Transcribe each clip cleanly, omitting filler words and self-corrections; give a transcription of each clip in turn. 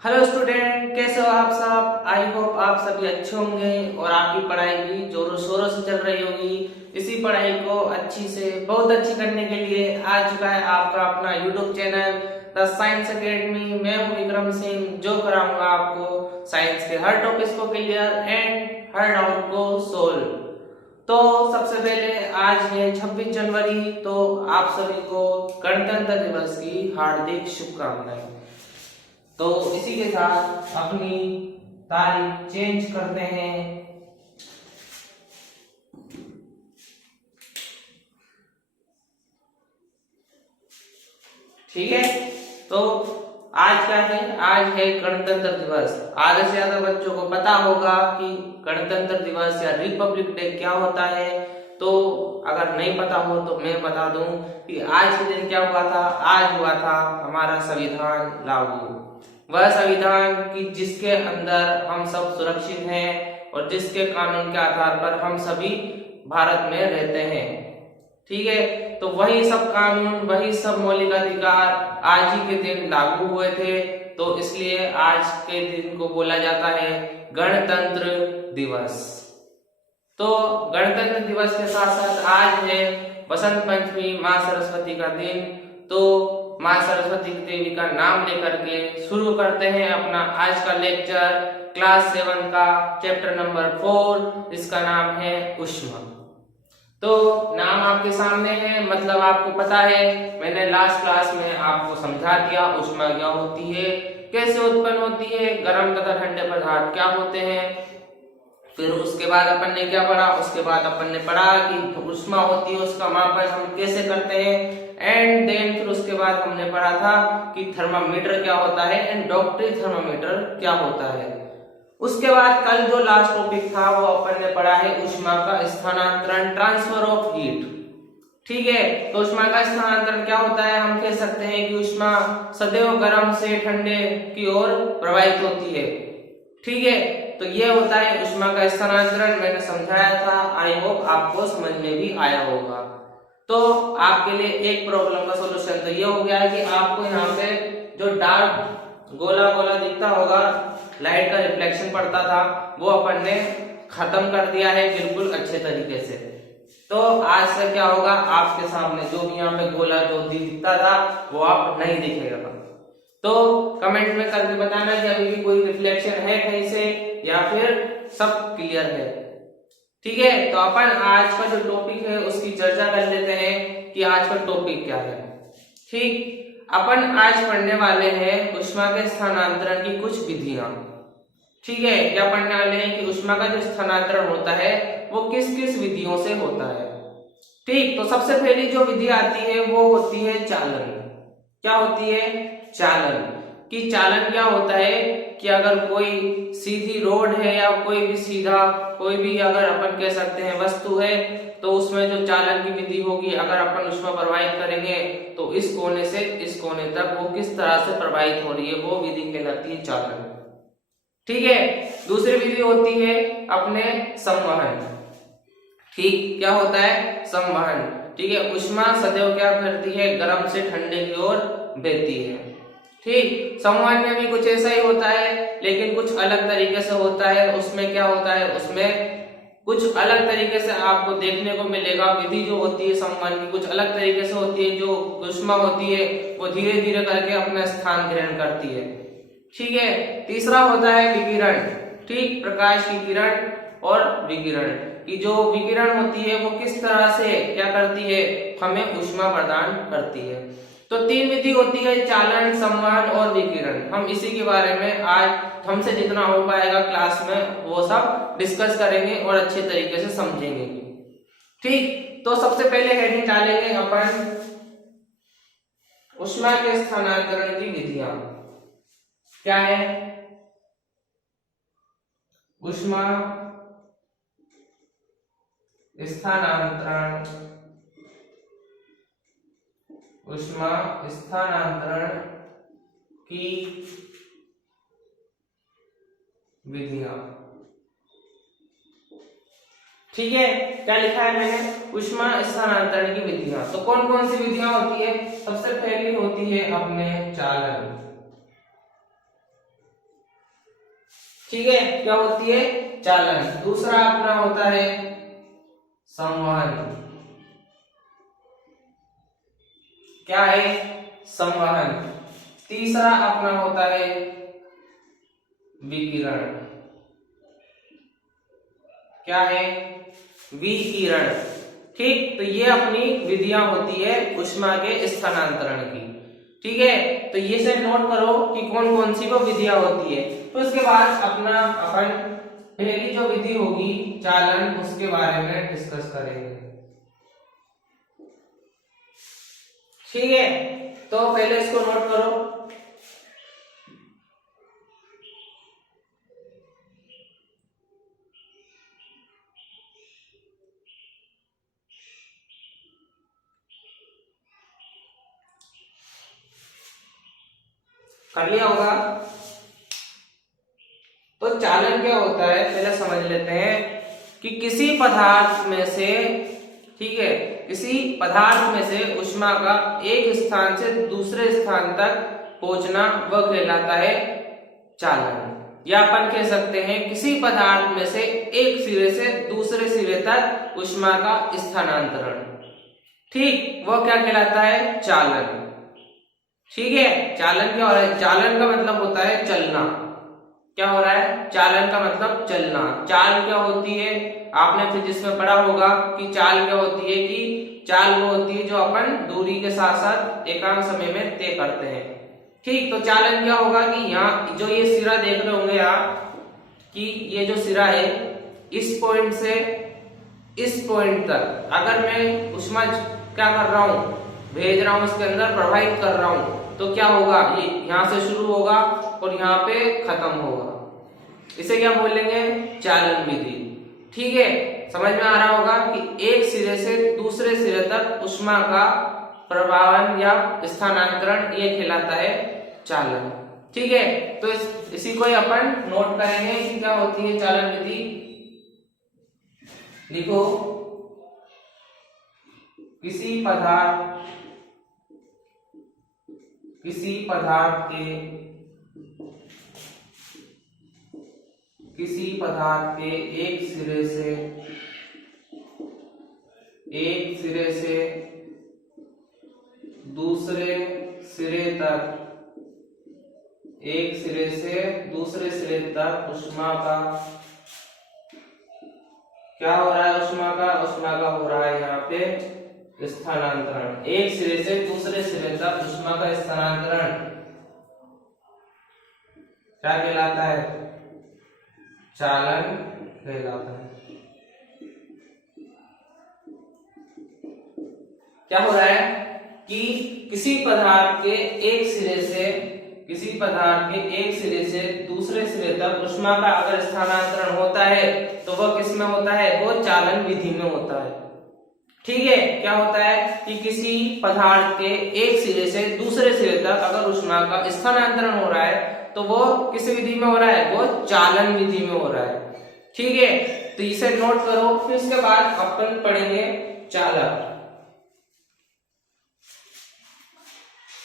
Hello student, कैसे हो आप सब। आई होप आप सभी अच्छे होंगे और आपकी पढ़ाई भी जोरों शोरों से चल रही होगी। इसी पढ़ाई को अच्छी से बहुत अच्छी करने के लिए आ चुका है आपका अपना YouTube channel the science academy. मैं हूं विक्रम सिंह, जो कराऊंगा आपको साइंस के हर टॉपिक्स को क्लियर एंड हर डाउट को सोल्व। तो सबसे पहले आज है 26 जनवरी, तो आप सभी को गणतंत्र दिवस की हार्दिक शुभकामनाएं। तो इसी के साथ अपनी तारीख चेंज करते हैं। ठीक है, तो आज क्या है, आज है गणतंत्र दिवस। आधे से ज्यादा बच्चों को पता होगा कि गणतंत्र दिवस या रिपब्लिक डे क्या होता है। तो अगर नहीं पता हो तो मैं बता दूं कि आज के दिन क्या हुआ था। आज हुआ था हमारा संविधान लागू। वह संविधान कि जिसके अंदर हम सब सुरक्षित हैं और जिसके कानून के आधार पर हम सभी भारत में रहते हैं। ठीक है, तो वही सब कानून, वही सब मौलिक अधिकार आज ही के दिन लागू हुए थे। तो इसलिए आज के दिन को बोला जाता है गणतंत्र दिवस। तो गणतंत्र दिवस के साथ साथ आज है बसंत पंचमी, माँ सरस्वती का दिन। तो माँ सरस्वती देवी का नाम लेकर के शुरू करते हैं अपना आज का लेक्चर, क्लास 7 का चैप्टर नंबर 4, जिसका नाम है ऊष्मा। तो नाम आपके सामने है, मतलब आपको पता है, मैंने लास्ट क्लास में आपको समझा दिया ऊष्मा क्या होती है, कैसे उत्पन्न होती है, गर्म तथा ठंडे पदार्थ क्या होते हैं। फिर उसके बाद अपन ने क्या पढ़ा, उसके बाद अपन ने पढ़ा कि ऊष्मा होती है उसका मापन हम कैसे करते हैं। एंड देन फिर उसके बाद हमने पढ़ा था कि थर्मामीटर क्या होता है एंड डॉक्टरी थर्मामीटर क्या होता है। उसके बाद कल जो लास्ट टॉपिक था वो अपन ने पढ़ा है ऊष्मा का स्थानांतरण, ट्रांसफर ऑफ हीट। ठीक है, तो ऊष्मा का स्थानांतरण क्या होता है, हम कह सकते हैं कि ऊष्मा सदैव गर्म से ठंडे की ओर प्रवाहित होती है। ठीक है, तो ये होता है ऊष्मा का स्थानांतरण। मैंने समझाया था, आई होप आपको समझ में भी आया होगा। तो आपके लिए एक प्रॉब्लम का सॉल्यूशन तो ये हो गया है कि आपको यहाँ पे जो डार्क गोला गोला दिखता होगा, लाइट का रिफ्लेक्शन पड़ता था, वो अपन ने खत्म कर दिया है बिल्कुल अच्छे तरीके से। तो आज से क्या होगा, आपके सामने जो भी यहाँ पे गोला जो दिखता था वो आप नहीं दिखेगा। तो कमेंट में करके बताना कि अभी भी कोई रिफ्लेक्शन है कहीं से या फिर सब क्लियर है। ठीक है, तो अपन आज का जो टॉपिक है उसकी चर्चा कर लेते हैं कि आज का टॉपिक क्या है। ठीक, अपन आज पढ़ने वाले हैं ऊष्मा के स्थानांतरण की कुछ विधियां। ठीक है, क्या पढ़ने वाले हैं कि ऊष्मा का जो स्थानांतरण होता है वो किस किस विधियों से होता है। ठीक, तो सबसे पहली जो विधि आती है वो होती है चालन। क्या होती है, चालन। कि चालन क्या होता है कि अगर कोई सीधी रोड है या कोई भी सीधा कोई भी अगर अपन कह सकते हैं वस्तु है, तो उसमें जो चालन की विधि होगी, अगर अपन ऊष्मा प्रवाहित करेंगे तो इस कोने से इस कोने तक वो किस तरह से प्रवाहित हो रही है, वो विधि कहलाती है चालन। ठीक है, दूसरी विधि होती है अपने संवहन। ठीक, क्या होता है, संवहन। ठीक है, ऊष्मा सदैव क्या करती है, गर्म से ठंडे की ओर बहती है। ठीक, संवहन में भी कुछ ऐसा ही होता है लेकिन कुछ अलग तरीके से होता है। उसमें क्या होता है, उसमें कुछ अलग तरीके से आपको देखने को मिलेगा। विधि जो होती है संवहन की कुछ अलग तरीके से होती है। जो ऊष्मा होती है वो धीरे धीरे करके अपना स्थान ग्रहण करती है। ठीक है, तीसरा होता है विकिरण। ठीक, प्रकाश की किरण और विकिरण की जो विकिरण होती है वो किस तरह से क्या करती है, हमें ऊष्मा प्रदान करती है। तो तीन विधि होती है, चालन, संवहन और विकिरण। हम इसी के बारे में आज हमसे जितना हो पाएगा क्लास में वो सब डिस्कस करेंगे और अच्छे तरीके से समझेंगे। ठीक, तो सबसे पहले हेडिंग डालेंगे अपन ऊष्मा के स्थानांतरण की विधियां। क्या है, ऊष्मा स्थानांतरण, ऊष्मा स्थानांतरण की विधियां। ठीक है, क्या लिखा है मैंने, ऊष्मा स्थानांतरण की विधियां। तो कौन कौन सी विधियां होती है, सबसे पहली होती है अपने चालन। ठीक है, क्या होती है? चालन। दूसरा अपना होता है संवहन। क्या है? संवहन। तीसरा अपना होता है विकिरण। क्या है? विकिरण। ठीक, तो ये अपनी विधियां होती है ऊष्मा के स्थानांतरण की। ठीक है, तो ये से नोट करो कि कौन कौन सी वो विधियां होती है। तो इसके बाद अपना अपन पहली जो विधि होगी चालन, उसके बारे में डिस्कस करेंगे। ठीक है, तो पहले इसको नोट करो। कर लिया होगा। तो चालन क्या होता है पहले समझ लेते हैं कि किसी पदार्थ में से, ठीक है, किसी पदार्थ में से ऊष्मा का एक स्थान से दूसरे स्थान तक पहुंचना वह कहलाता है चालन। या अपन कह सकते हैं किसी पदार्थ में से एक सिरे से दूसरे सिरे तक ऊष्मा का स्थानांतरण, ठीक, वह क्या कहलाता है? चालन। ठीक है, चालन क्या हो रहा है? चालन का मतलब होता है चलना। क्या हो रहा है? चालन का मतलब चलना। चाल क्या होती है? आपने फिजिक्स में पढ़ा होगा कि चाल क्या होती है, कि चाल वो होती है जो अपन दूरी के साथ साथ एकांक समय में तय करते हैं। ठीक, तो चालन क्या होगा कि यहाँ जो ये सिरा देख रहे होंगे आप, कि ये जो सिरा है इस पॉइंट से इस पॉइंट तक अगर मैं ऊष्मा क्या कर रहा हूं, भेज रहा हूं, इसके अंदर प्रवाहित कर रहा हूं, तो क्या होगा? ये यहां से शुरू होगा और यहाँ पे खत्म होगा। इसे क्या बोलेंगे? चालन विधि। ठीक है, समझ में आ रहा होगा कि एक सिरे से दूसरे सिरे तक ऊष्मा का प्रवाहन या स्थानांतरण ये कहलाता है चालन। ठीक है, तो इसी को ही अपन नोट करेंगे कि क्या होती है चालन विधि। लिखो, किसी पदार्थ के एक सिरे से दूसरे सिरे तक, एक सिरे से दूसरे सिरे तक ऊष्मा का क्या हो रहा है? ऊष्मा का हो रहा है यहाँ पे स्थानांतरण। एक सिरे से दूसरे सिरे तक ऊष्मा का स्थानांतरण क्या कहलाता है? चालन कहलाता है। क्या हो रहा है कि किसी पदार्थ के एक सिरे से दूसरे सिरे तक ऊष्मा का अगर स्थानांतरण होता है तो वह किस में होता है? वो चालन विधि में होता है। ठीक है, क्या होता है कि किसी पदार्थ के एक सिरे से दूसरे सिरे तक अगर ऊष्मा का स्थानांतरण हो रहा है तो वो किस विधि में हो रहा है? वो चालन विधि में हो रहा है। ठीक है, तो इसे नोट करो। फिर उसके बाद अपन पढ़ेंगे चालक।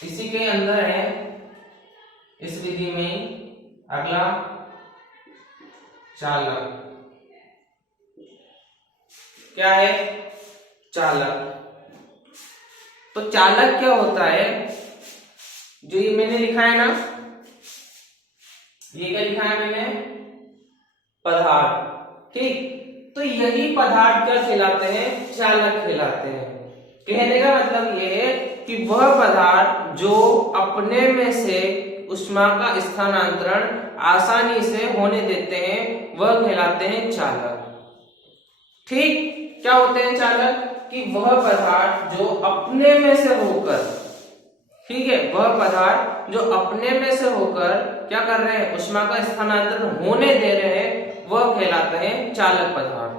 इसी के अंदर है इस विधि में अगला चालक। क्या है? चालक। तो चालक क्या होता है? जो ये मैंने लिखा है ना, ये क्या लिखा है मैंने? पदार्थ। ठीक, तो यही पदार्थ क्या कहलाते हैं? चालक कहलाते हैं। कहने का मतलब ये है कि वह पदार्थ जो अपने में से ऊष्मा का स्थानांतरण आसानी से होने देते हैं वह कहलाते हैं चालक। ठीक, क्या होते हैं चालक? कि वह पदार्थ जो अपने में से होकर, ठीक है, वह पदार्थ जो अपने में से होकर क्या कर रहे हैं? ऊष्मा का स्थानांतरण होने दे रहे हैं, वह कहलाते हैं चालक पदार्थ।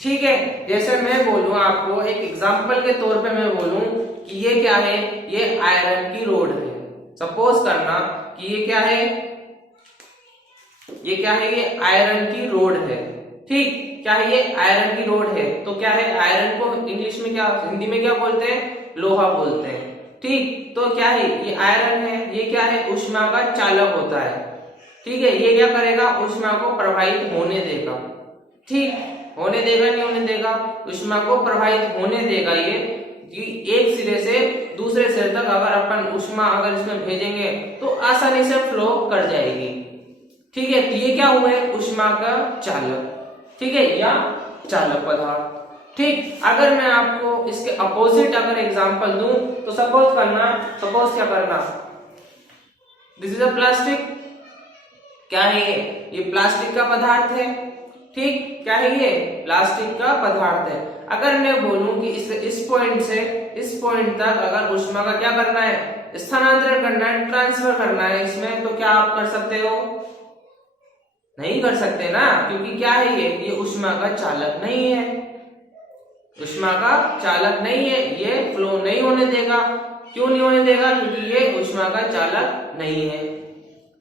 ठीक है, जैसे मैं बोलूं आपको, एक एग्जांपल के तौर पे मैं बोलूं कि ये क्या है? ये आयरन की रोड है। सपोज करना कि ये क्या है? ये क्या है? ये आयरन की रोड है। ठीक, क्या है? ये आयरन की रोड है। तो क्या है? आयरन को इंग्लिश में क्या, हिंदी में क्या बोलते हैं? लोहा बोलते हैं। ठीक, तो क्या है? ये आयरन है। ये क्या है? ऊष्मा का चालक होता है। ठीक है, ये क्या करेगा, ऊष्मा को प्रवाहित होने देगा। ठीक, होने देगा नहीं होने देगा, ऊष्मा को प्रवाहित होने देगा ये, कि एक सिरे से दूसरे सिरे तक अगर अपन ऊष्मा अगर इसमें भेजेंगे तो आसानी से फ्लो कर जाएगी। ठीक है, तो ये क्या हुआ है, ऊष्मा का चालक। ठीक है, या चालक पदार्थ। ठीक, अगर मैं आपको इसके अपोजिट अगर एग्जांपल दूं तो सपोज क्या करना, दिस इज अ प्लास्टिक। क्या है ये प्लास्टिक का पदार्थ है। ठीक, क्या है ये, प्लास्टिक का पदार्थ है। अगर मैं बोलूं कि इस पॉइंट से इस पॉइंट तक अगर ऊष्मा का क्या करना है, स्थानांतरण करना है, ट्रांसफर करना है इसमें, तो क्या आप कर सकते हो, नहीं कर सकते ना, क्योंकि क्या है ये ऊष्मा का चालक नहीं है, ऊष्मा का चालक नहीं है, ये फ्लो नहीं होने देगा। क्यों नहीं होने देगा, क्योंकि ये ऊष्मा का चालक नहीं है।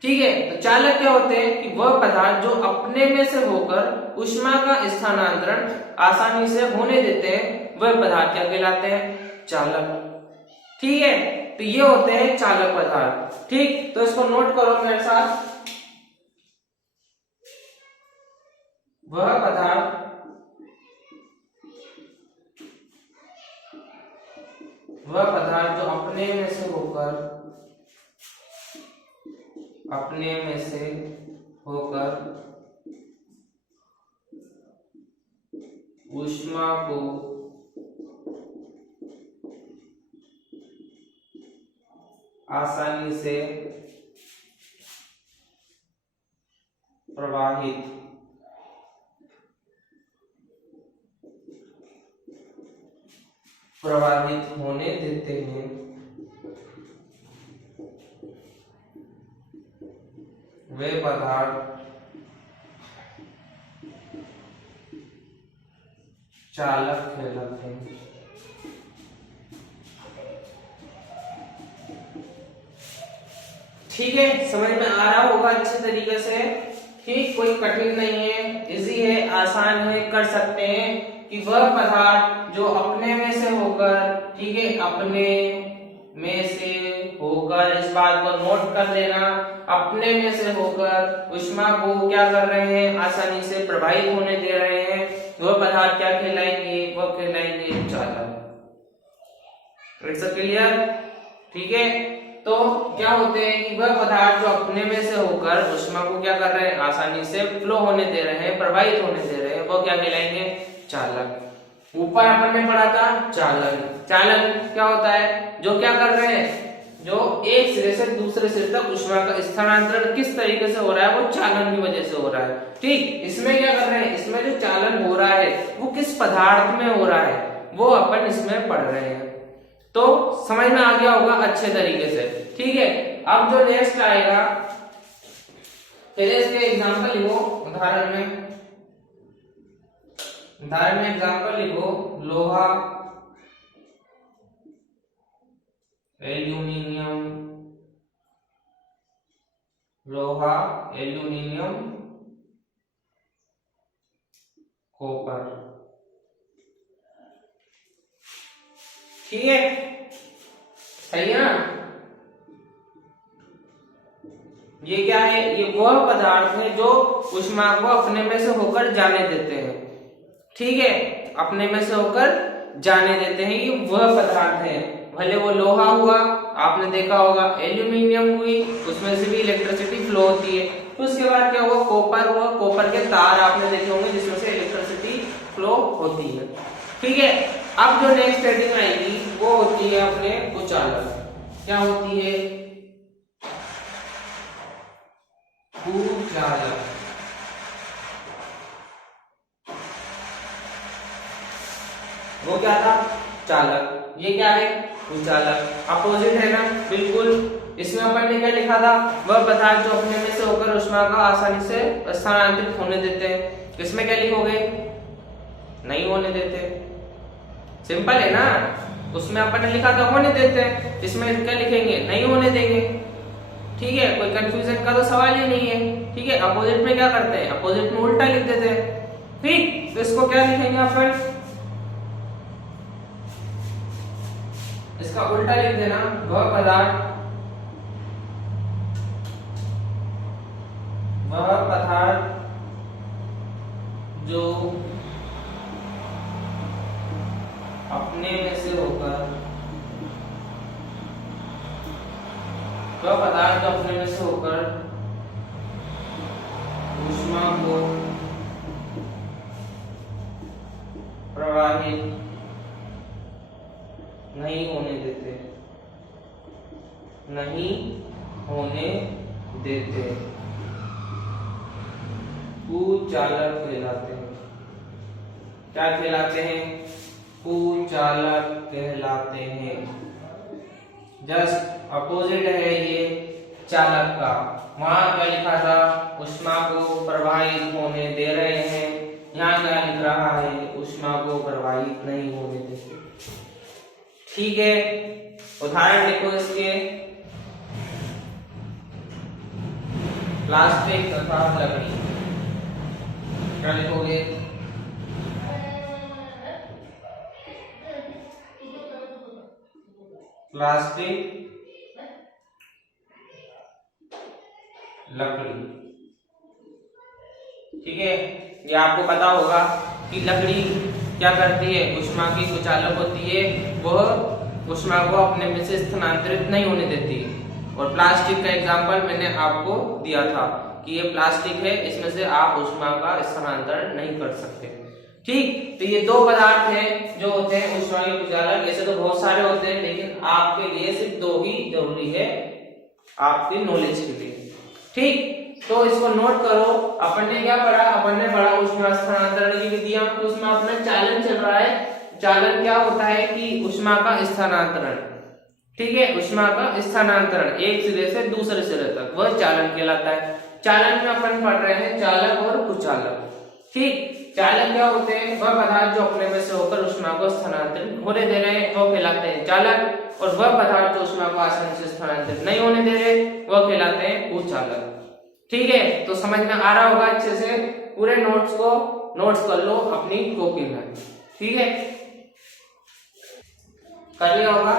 ठीक है, तो चालक क्या होते हैं कि वह पदार्थ जो अपने में से होकर ऊष्मा का स्थानांतरण आसानी से होने देते हैं, वह पदार्थ क्या कहलाते हैं, चालक। ठीक है, तो ये होते हैं चालक पदार्थ। ठीक, तो इसको नोट करो मेरे साथ, वह पदार्थ जो अपने में से होकर ऊष्मा को आसानी से प्रवाहित होने देते हैं, वे पदार्थ चालक कहलाते हैं। ठीक है, समझ में आ रहा होगा अच्छे तरीके से। ठीक, कोई कठिन नहीं है, इजी है, आसान है, कर सकते हैं। कि वह पदार्थ जो अपने में से होकर, ठीक है, अपने में से होकर, इस बात को नोट कर लेना, अपने में से होकर ऊष्मा को क्या कर रहे हैं, आसानी से प्रवाहित होने दे रहे हैं, वह पदार्थ क्या कहलाएंगे, वह कहलाएंगे चालक। It's clear. ठीक है, तो क्या होते हैं कि वह पदार्थ जो अपने में से होकर ऊष्मा को क्या कर रहे हैं, आसानी से फ्लो होने दे रहे हैं, प्रवाहित होने दे रहे हैं, वो क्या कहलाएंगे, चालक। ऊपर अपन ने पढ़ा था चालक। चालक क्या होता है, जो क्या कर रहे हैं, जो एक सिरे से दूसरे सिरे तक ऊष्मा का स्थानांतरण किस तरीके से हो रहा है, वो चालन की वजह से हो रहा है। ठीक, इसमें क्या कर रहे हैं, इसमें जो चालन हो रहा है वो किस पदार्थ में हो रहा है, वो अपन इसमें पढ़ रहे हैं। तो समझ में आ गया होगा अच्छे तरीके से। ठीक है, अब जो नेक्स्ट आएगा, पहले इसके एग्जांपल लिखो, उदाहरण में एग्जांपल लिखो, लोहा, एल्यूमिनियम, कॉपर। ठीक है, सही है ना। ये क्या है, ये वह पदार्थ है जो ऊष्मा को अपने में से होकर जाने देते हैं। ठीक है, अपने में से होकर जाने देते हैं, ये वह पदार्थ है। भले वो लोहा हुआ, आपने देखा होगा, एल्यूमिनियम हुई, उसमें से भी इलेक्ट्रिसिटी फ्लो होती है। तो उसके बाद क्या हुआ, कॉपर हुआ, कॉपर के तार आपने देखे होंगे जिसमें से इलेक्ट्रिसिटी फ्लो होती है। ठीक है, अब जो नेक्स्ट हेडिंग आएगी वो होती है अपने कुचालक। क्या होती है, कुचालक। वो क्या था, चालक। ये क्या है, कुचालक। अपोजिट है ना, बिल्कुल। इसमें अपन ने क्या लिखा था, वह पदार्थ जो अपने में से होकर ऊष्मा का आसानी से स्थानांतरित होने देते हैं। इसमें क्या लिखोगे, नहीं होने देते। सिंपल है ना, उसमें अपन ने लिखा था होने देते हैं, इसमें क्या लिखेंगे, नहीं होने देंगे। ठीक है, कोई कंफ्यूजन का तो सवाल ही नहीं है। ठीक है, अपोजिट में क्या करते हैं, अपोजिट में उल्टा लिख देते हैं। ठीक, तो इसको क्या लिखेंगे अपन, इसका उल्टा लिख देना, वह पदार्थ वह पदार्थ जो अपने में से होकर ऊष्मा को प्रवाहित नहीं होने देते कुचालक कहलाते हैं। क्या कहलाते हैं? कुचालक कहलाते हैं। जस्ट अपोजिट है ये चालक का। वहां क्या लिखा था? ऊष्मा को प्रवाहित होने दे रहे हैं। यहाँ क्या लिख रहा है? ऊष्मा को प्रवाहित नहीं होने देते। ठीक है, उदाहरण देखो इसके। प्लास्टिक तथा लकड़ी। क्या लिखोगे? प्लास्टिक, लकड़ी। ठीक है, ये आपको पता होगा कि लकड़ी क्या करती है? ऊष्मा की कुचालक होती है, वह ऊष्मा को अपने में से स्थानांतरित नहीं होने देती। और प्लास्टिक का एग्जांपल मैंने आपको दिया था कि ये प्लास्टिक है, इसमें से आप ऊष्मा का स्थानांतरण नहीं कर सकते। ठीक, तो ये दो पदार्थ हैं जो होते हैं ऊष्मा के कुचालक। ऐसे तो बहुत सारे होते हैं, लेकिन आपके लिए सिर्फ दो ही जरूरी है आपकी नॉलेज के लिए। ठीक, तो इसको नोट करो। अपन ने क्या पढ़ा? अपन ने पढ़ा ऊष्मा स्थानांतरण की विधियां। तो उसमें अपना चालन चल रहा है। चालन क्या होता है? कि ऊष्मा का स्थानांतरण। ठीक है, ऊष्मा का स्थानांतरण एक सिरे से दूसरे सिरे तक, वह चालन कहलाता है। चालन में अपन पढ़ रहे हैं चालक और कुचालक। ठीक, चालक क्या होते हैं? वह पदार्थ जो अपने में से होकर ऊष्मा को स्थानांतरित होने दे रहे हैं, वो कहलाते हैं चालक। और वह पदार्थ जो ऊष्मा को आसानी से स्थानांतरित नहीं होने दे रहे, वह कहलाते हैं कुचालक। ठीक है, तो समझ में आ रहा होगा अच्छे से। पूरे नोट्स कर लो अपनी कॉपी में। ठीक है, कर लिया होगा।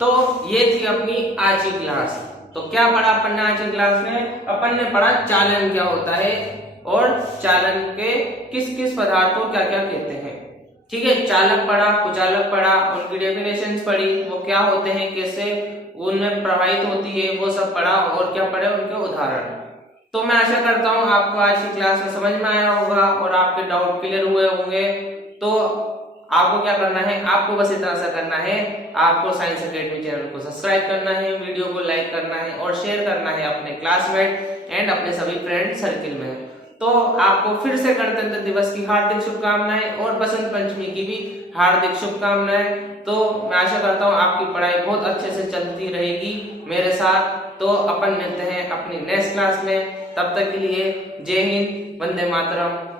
तो ये थी अपनी आज की क्लास। तो क्या पढ़ा अपन ने आज की क्लास में? अपन ने पढ़ा चालन क्या होता है और चालन के किस किस पदार्थ को क्या क्या कहते हैं। ठीक है, चालक पढ़ा, कुचालक पढ़ा, उनकी डेफिनेशंस पढ़ी, वो क्या होते हैं, कैसे उनमें प्रवाहित होती है, वो सब पढ़ा। और क्या पढ़े? उनके उदाहरण। तो मैं आशा करता हूँ आपको आज की क्लास में समझ में आया होगा और आपके डाउट क्लियर हुए होंगे। तो आपको क्या करना है? आपको बस इतना सा करना है, आपको साइंस एकेडमी चैनल को सब्सक्राइब करना है, वीडियो को लाइक करना है और शेयर करना है अपने क्लासमेट एंड अपने सभी फ्रेंड सर्किल में। तो आपको फिर से गणतंत्र दिवस की हार्दिक शुभकामनाएं और बसंत पंचमी की भी हार्दिक शुभकामनाएं। तो मैं आशा करता हूँ आपकी पढ़ाई बहुत अच्छे से चलती रहेगी मेरे साथ। तो अपन मिलते हैं अपनी नेक्स्ट क्लास में। तब तक के लिए जय हिंद, वंदे मातरम।